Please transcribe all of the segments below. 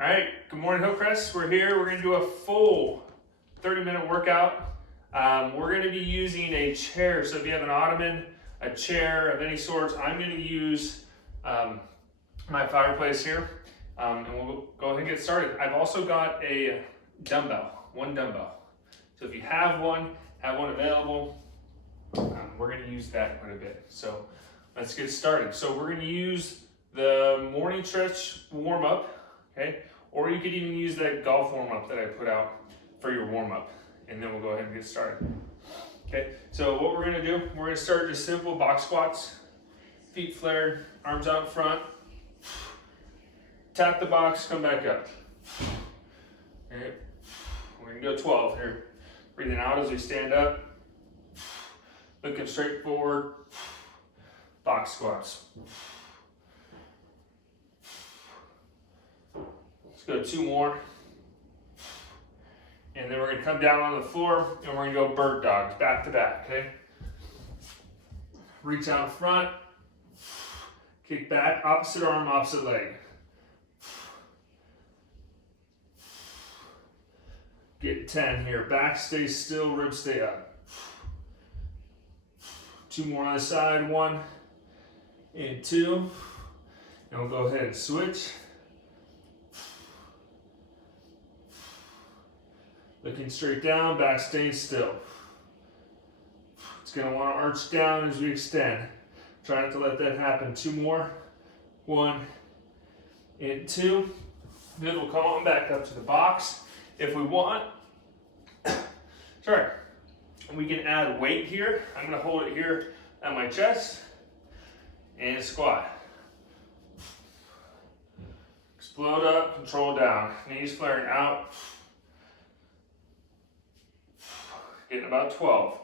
All right, good morning, Hillcrest. We're here. We're going to do a full 30-minute workout. We're going to be using a chair. So if you have an ottoman, a chair of any sorts, I'm going to use my fireplace here, and we'll go ahead and get started. I've also got a dumbbell, one dumbbell. So if you have one available, we're going to use that quite a bit. So let's get started. So we're going to use the morning stretch warm-up. Okay, or you could even use that golf warm-up that I put out for your warm-up, and then we'll go ahead and get started. Okay, so what we're gonna do, we're gonna start just simple box squats, feet flared, arms out in front, tap the box, come back up. Okay, we're gonna go 12 here. Breathing out as we stand up, looking straight forward, box squats. Let's go 2 more. And then we're going to come down on the floor and we're going to go bird dogs, back to back, okay? Reach out in front, kick back, opposite arm, opposite leg. Get 10 here. Back stays still, ribs stay up. 2 more on the side, 1 and 2. And we'll go ahead and switch. Looking straight down, back staying still. It's going to want to arch down as we extend. Try not to let that happen. 2 more. 1 and 2. Good, we'll come on back up to the box. If we want, sorry, we can add weight here. I'm going to hold it here at my chest and squat. Explode up, control down. Knees flaring out. Getting about 12.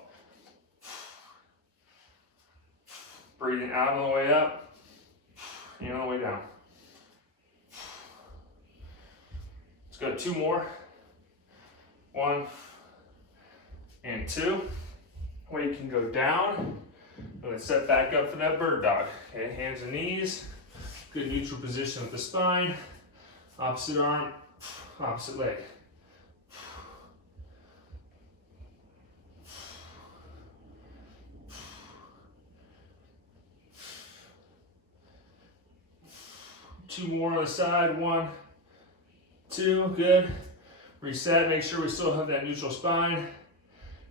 Breathing out on the way up and on the way down. Let's go 2 more. 1 and 2. Weight can go down. Let's set back up for that bird dog. Okay, hands and knees. Good neutral position with the spine. Opposite arm, opposite leg. Two more on the side, 1, 2, good. Reset, make sure we still have that neutral spine.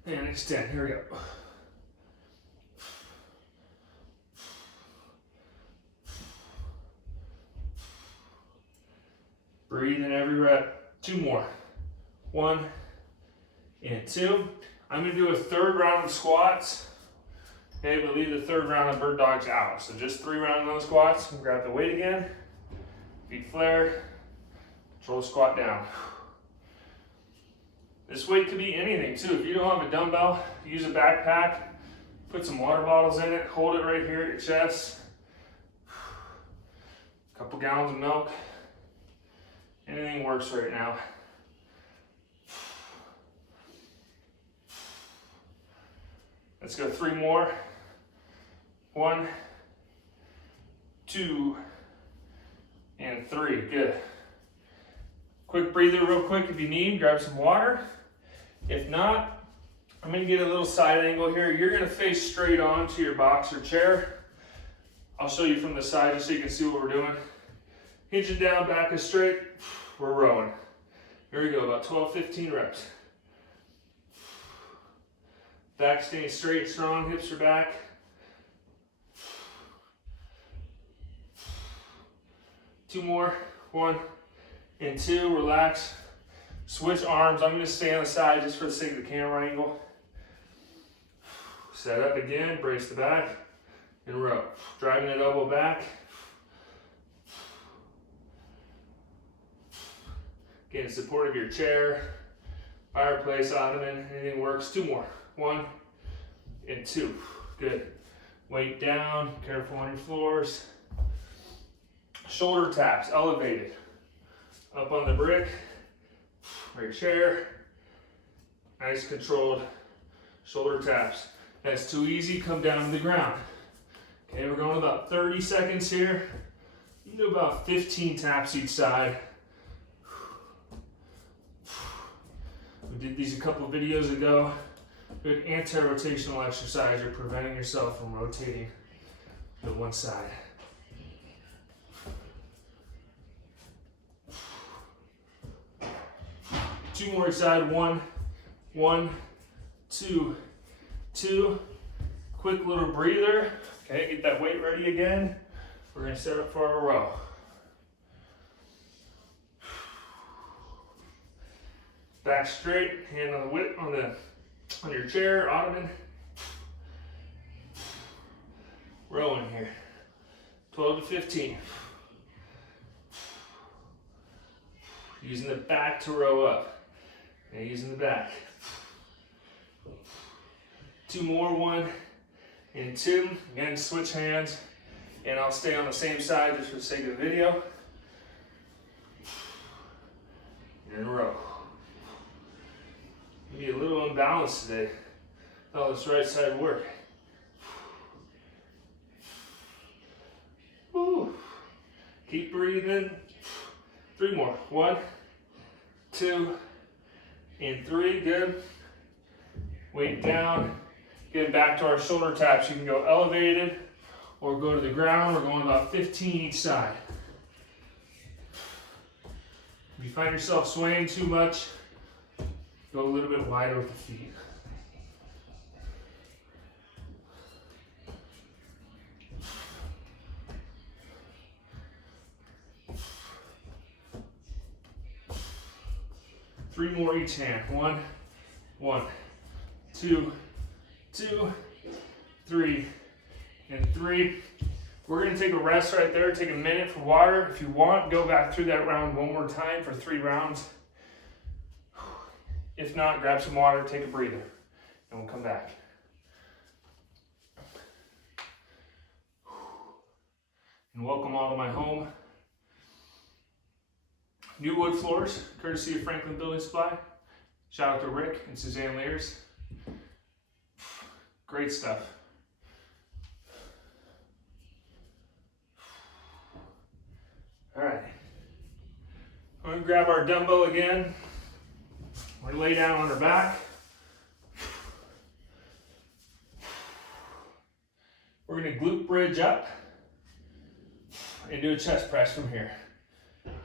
And extend, here we go. Breathe in every rep. 2 more. 1 and 2. I'm gonna do a 3rd round of squats. Okay, but leave the 3rd round of bird dogs out. So just 3 rounds on the squats. Grab the weight again. Feet flared, control the squat down. This weight could be anything too. If you don't have a dumbbell, use a backpack, put some water bottles in it, hold it right here at your chest. A couple gallons of milk. Anything works right now. Let's go 3 more. 1, 2, and 3, good. Quick breather real quick if you need, grab some water. If not, I'm gonna get a little side angle here. You're gonna face straight on to your box or chair. I'll show you from the side just so you can see what we're doing. Hinge it down, back is straight, we're rowing. Here we go, about 12, 15 reps. Back staying straight, strong, hips are back. Two more, 1 and 2, relax. Switch arms, I'm gonna stay on the side just for the sake of the camera angle. Set up again, brace the back, and row. Driving that elbow back. Getting support of your chair, fireplace, ottoman, anything works. 2 more, 1 and 2, good. Weight down, careful on your floors. Shoulder taps, elevated. Up on the brick, or your chair. Nice controlled shoulder taps. That's too easy, come down to the ground. Okay, we're going about 30 seconds here. You can do about 15 taps each side. We did these a couple of videos ago. Good anti-rotational exercise. You're preventing yourself from rotating to one side. Two more each side. One, two. Quick little breather. Okay, get that weight ready again. We're gonna set up for our row. Back straight, hand on the whip on your chair, ottoman. Rowing here. 12 to 15. Using the back to row up. And using the back. Two more, 1 and 2. Again, switch hands. And I'll stay on the same side just for the sake of the video. And row. Maybe a little unbalanced today. Oh, this right side work. Woo. Keep breathing. 3 more. 1, 2, and 3. Good. Weight down. Get back to our shoulder taps. You can go elevated or go to the ground. We're going about 15 each side. If you find yourself swaying too much, go a little bit wider with the feet. Three more each hand. 1, 2, 3, and 3. We're going to take a rest right there. Take a minute for water. If you want, go back through that round one more time for 3 rounds. If not, grab some water, take a breather, and we'll come back. And welcome all to my home. New wood floors, courtesy of Franklin Building Supply. Shout out to Rick and Suzanne Lears. Great stuff. All right. I'm going to grab our dumbbell again. We're going to lay down on our back. We're going to glute bridge up and do a chest press from here.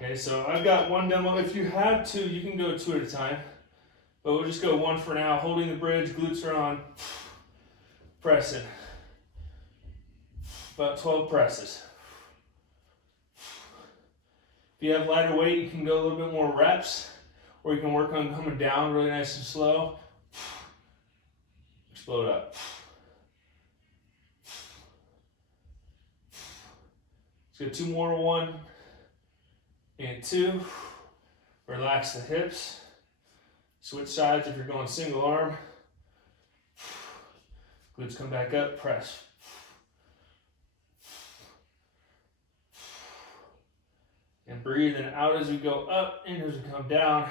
Okay, so I've got 1 dumbbell. If you have 2, you can go 2 at a time. But we'll just go 1 for now. Holding the bridge, glutes are on. Pressing. About 12 presses. If you have lighter weight, you can go a little bit more reps. Or you can work on coming down really nice and slow. Explode up. Let's go 2 more, 1 and 2. Relax the hips. Switch sides if you're going single arm. Glutes come back up, press. And breathing out as we go up and as we come down.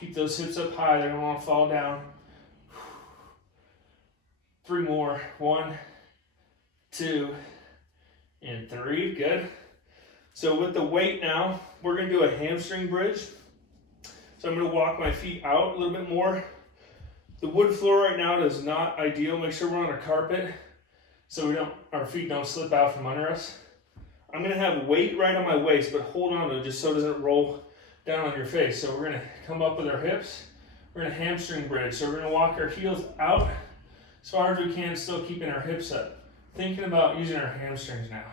Keep those hips up high, they don't want to fall down. 3 more, 1, 2, and 3, good. So with the weight now, we're gonna do a hamstring bridge. So I'm gonna walk my feet out a little bit more. The wood floor right now is not ideal. Make sure we're on a carpet so our feet don't slip out from under us. I'm gonna have weight right on my waist, but hold on to it just so it doesn't roll down on your face. So we're gonna come up with our hips. We're gonna hamstring bridge. So we're gonna walk our heels out as far as we can, still keeping our hips up. Thinking about using our hamstrings now.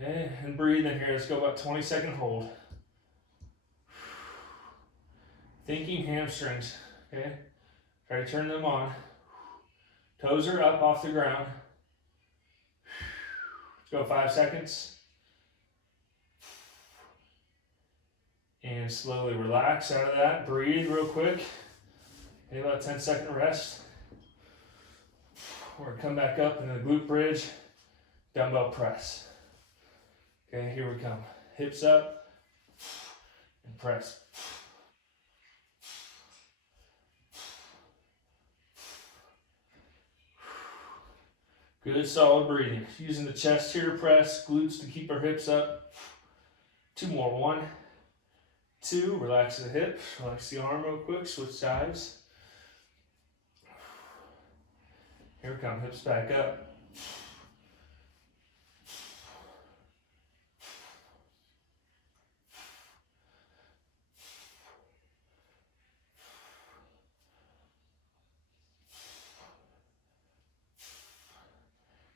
Okay, and breathe in here. Let's go about 20-second hold. Thinking hamstrings, okay? Try to turn them on. Toes are up off the ground. Let's go 5 seconds. And slowly relax out of that. Breathe real quick. Okay, about 10-second rest. We're gonna come back up into the glute bridge, dumbbell press. Okay, here we come. Hips up and press. Good solid breathing. Using the chest here to press, glutes to keep our hips up. 2 more, 1, 2, relax the hip, relax the arm real quick, switch sides. Here we come, hips back up.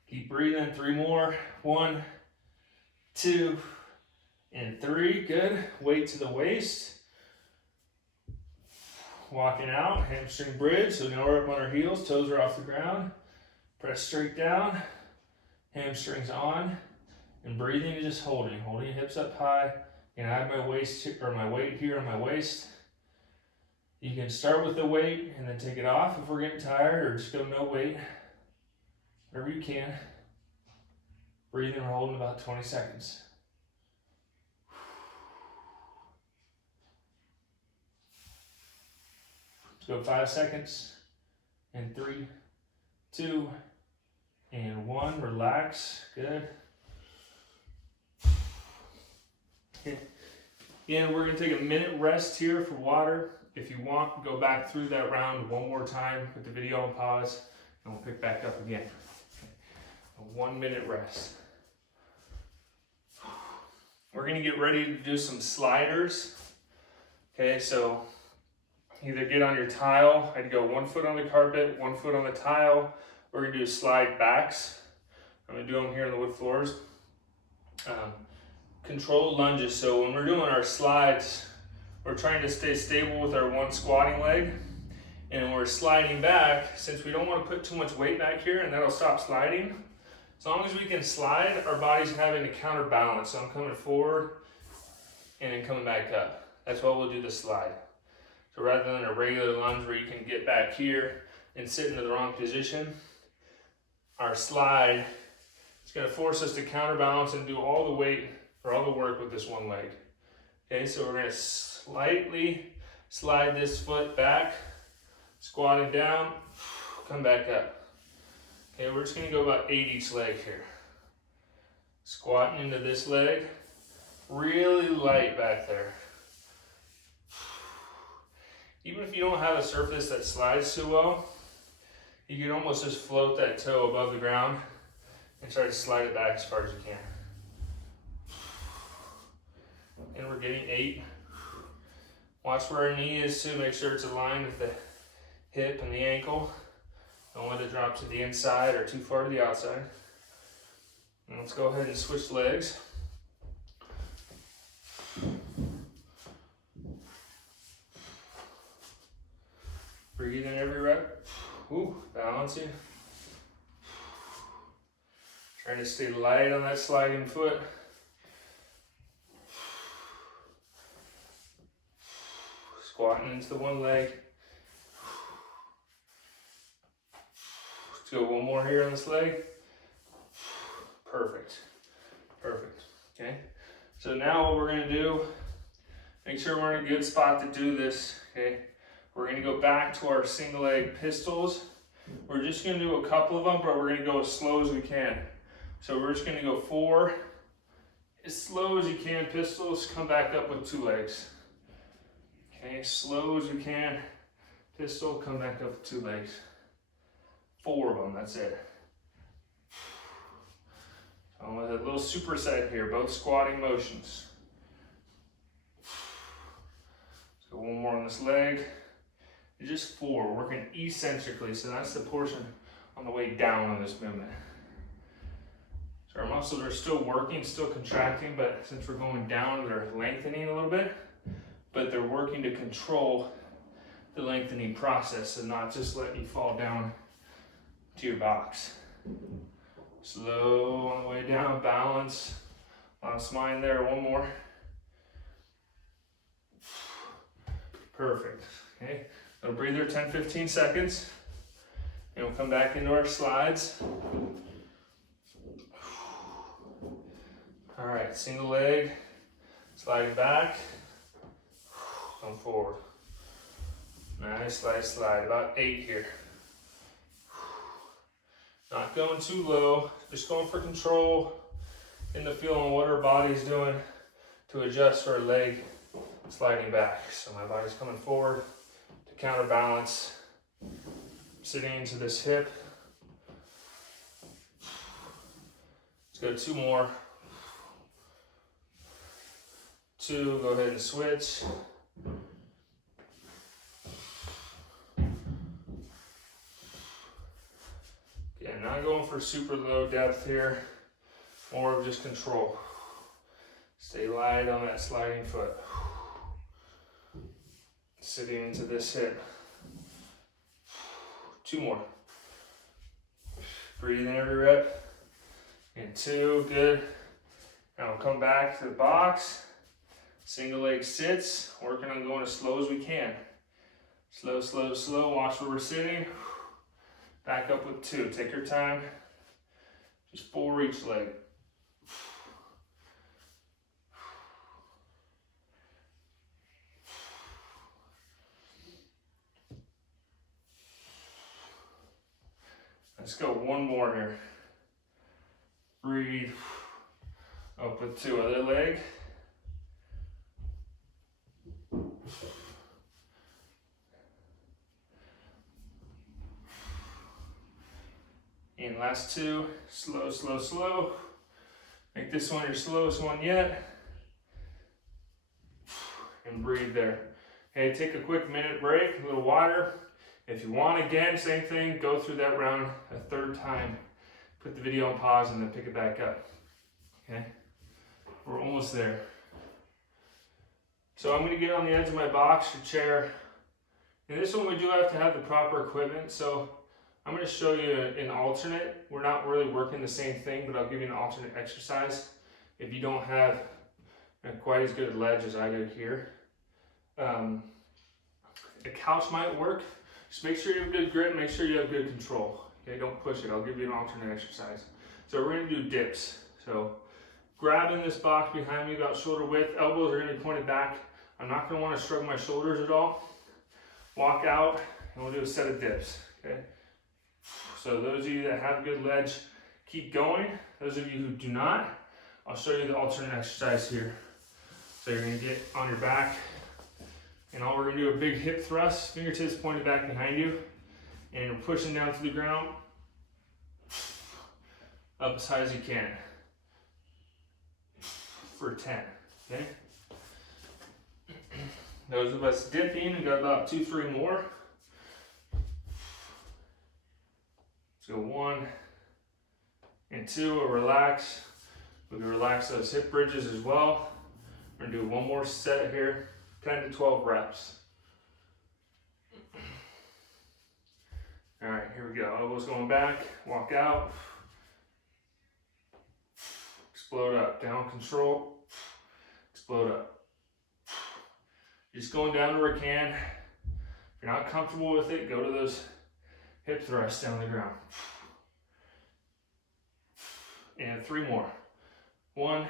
Keep breathing, 3 more. 1, 2, and 3, good. Weight to the waist. Walking out, hamstring bridge, so now we're up on our heels, toes are off the ground. Press straight down, hamstrings on, and breathing is just holding your hips up high. And I have my waist or my weight here on my waist. You can start with the weight and then take it off if we're getting tired, or just go no weight. Whatever you can. Breathing, we're holding about 20 seconds. Let's go 5 seconds. And 3, 2, and 1. Relax. Good. And we're going to take a minute rest here for water. If you want, go back through that round one more time. Put the video on pause, and we'll pick back up again. A 1 minute rest. We're going to get ready to do some sliders. Okay, so either get on your tile. I'd go 1 foot on the carpet, 1 foot on the tile. We're going to do slide backs. I'm going to do them here on the wood floors. Controlled lunges. So when we're doing our slides, we're trying to stay stable with our one squatting leg. And when we're sliding back, since we don't want to put too much weight back here and that'll stop sliding, as long as we can slide, our body's having to counterbalance. So I'm coming forward and then coming back up. That's why we'll do the slide. So rather than a regular lunge where you can get back here and sit into the wrong position, our slide is going to force us to counterbalance and do all the weight or all the work with this one leg. Okay, so we're going to slightly slide this foot back, squatting down, come back up. Okay, we're just going to go about 8 each leg here. Squatting into this leg, really light back there. Even if you don't have a surface that slides too well, you can almost just float that toe above the ground and try to slide it back as far as you can. And we're getting 8. Watch where our knee is too, make sure it's aligned with the hip and the ankle. Don't let it drop to the inside or too far to the outside. And let's go ahead and switch legs. Breathe in every rep. Ooh, balancing. Trying to stay light on that sliding foot. Squatting into the one leg. Let's go one more here on this leg. Perfect. Perfect. Okay. So now what we're going to do, make sure we're in a good spot to do this. Okay. We're going to go back to our single leg pistols. We're just going to do a couple of them, but we're going to go as slow as we can. So we're just going to go 4 as slow as you can pistols. Come back up with 2 legs. Okay, slow as you can. Pistol, come back up with 2 legs. 4 of them, that's it. So with a little superset here, both squatting motions. So one more on this leg. Just 4, working eccentrically, so that's the portion on the way down on this movement. So our muscles are still working, still contracting, but since we're going down, they're lengthening a little bit, but they're working to control the lengthening process and not just let you fall down to your box. Slow on the way down, balance. Lost mine there, one more. Perfect, okay. We'll breathe there 10-15 seconds, and we'll come back into our slides. All right, single leg, sliding back, come forward. Nice, slide, slide, about 8 here. Not going too low, just going for control, getting the feel on what our body's doing to adjust for our leg sliding back. So my body's coming forward to counterbalance, sitting into this hip. Let's go 2 more. 2, go ahead and switch. Again, not going for super low depth here, more of just control. Stay light on that sliding foot. Sitting into this hip. 2 more. Breathe in every rep. And 2, good. Now we'll come back to the box. Single leg sits, working on going as slow as we can. Slow, slow, slow, watch where we're sitting. Back up with 2, take your time. Just 4 each leg. Let's go 1 more here. Breathe. Up with 2, other leg. And last 2, slow, slow, slow. Make this one your slowest one yet. And breathe there. Okay, take a quick minute break, a little water. If you want, again, same thing, go through that round a 3rd time. Put the video on pause and then pick it back up. Okay, we're almost there. So I'm gonna get on the edge of my box or chair. And this one we do have to have the proper equipment. So I'm going to show you an alternate. We're not really working the same thing, but I'll give you an alternate exercise if you don't have quite as good a ledge as I do here. A couch might work. Just make sure you have good grip, make sure you have good control. Okay, don't push it. I'll give you an alternate exercise. So we're going to do dips. So grabbing this box behind me about shoulder width, elbows are going to be pointed back. I'm not going to want to shrug my shoulders at all. Walk out and we'll do a set of dips. Okay. So those of you that have good ledge, keep going. Those of you who do not, I'll show you the alternate exercise here. So you're gonna get on your back, and all we're gonna do a big hip thrust, fingertips pointed back behind you, and you're pushing down to the ground, up as high as you can, for 10, okay? Those of us dipping, and got about 2, 3 more. So 1 and 2, we'll relax. We can relax those hip bridges as well. We're gonna do 1 more set here, 10 to 12 reps. All right, here we go. Elbows going back, walk out. Explode up, down control, explode up. Just going down where I can. If you're not comfortable with it, go to those hip thrusts down the ground. And 3 more. 1,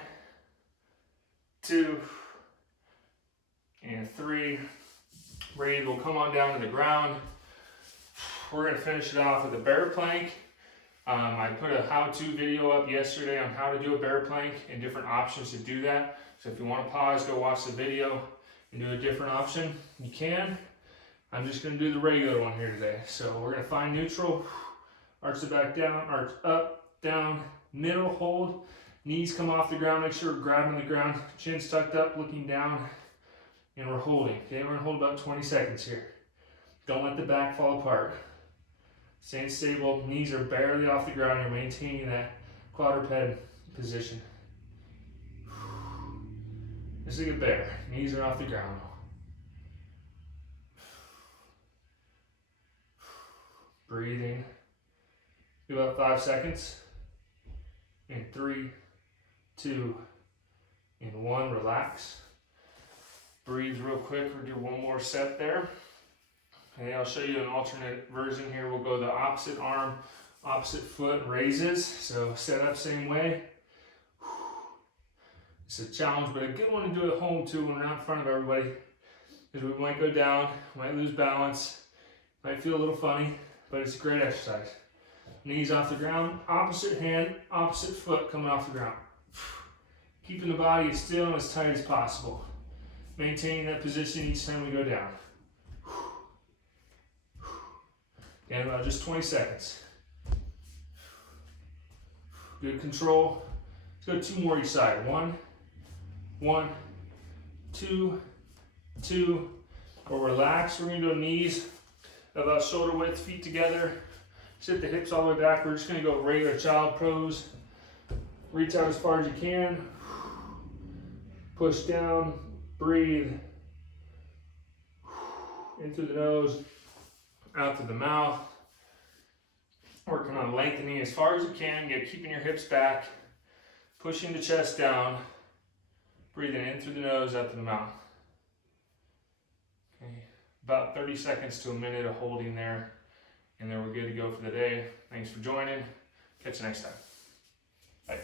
2, and 3. Breathe, we'll come on down to the ground. We're gonna finish it off with a bear plank. I put a how-to video up yesterday on how to do a bear plank and different options to do that. So if you wanna pause, go watch the video and do a different option, you can. I'm just gonna do the regular one here today. So we're gonna find neutral, arch the back down, arch up, down, middle hold, knees come off the ground, make sure we're grabbing the ground, chin's tucked up, looking down, and we're holding. Okay, we're gonna hold about 20 seconds here. Don't let the back fall apart. Staying stable, knees are barely off the ground, you're maintaining that quadruped position. This is a good bear, knees are off the ground. Breathing. Do about 5 seconds. In 3, 2, and 1, relax. Breathe real quick, we'll do 1 more set there. Okay, I'll show you an alternate version here. We'll go the opposite arm, opposite foot raises. So set up same way. It's a challenge, but a good one to do at home too when we're not in front of everybody. Because we might go down, might lose balance, might feel a little funny, but it's a great exercise. Knees off the ground, opposite hand, opposite foot coming off the ground. Keeping the body as still and as tight as possible. Maintaining that position each time we go down. And about just 20 seconds. Good control. Let's go 2 more each side. 1, 2, 2. Or relax. We're going to go knees about shoulder width, feet together. Sit the hips all the way back. We're just going to go regular child pose. Reach out as far as you can. Push down. Breathe. In through the nose, out through the mouth. Working on lengthening as far as you can. Keeping your hips back. Pushing the chest down. Breathing in through the nose, out through the mouth. Okay. About 30 seconds to a minute of holding there. And then we're good to go for the day. Thanks for joining. Catch you next time. Bye.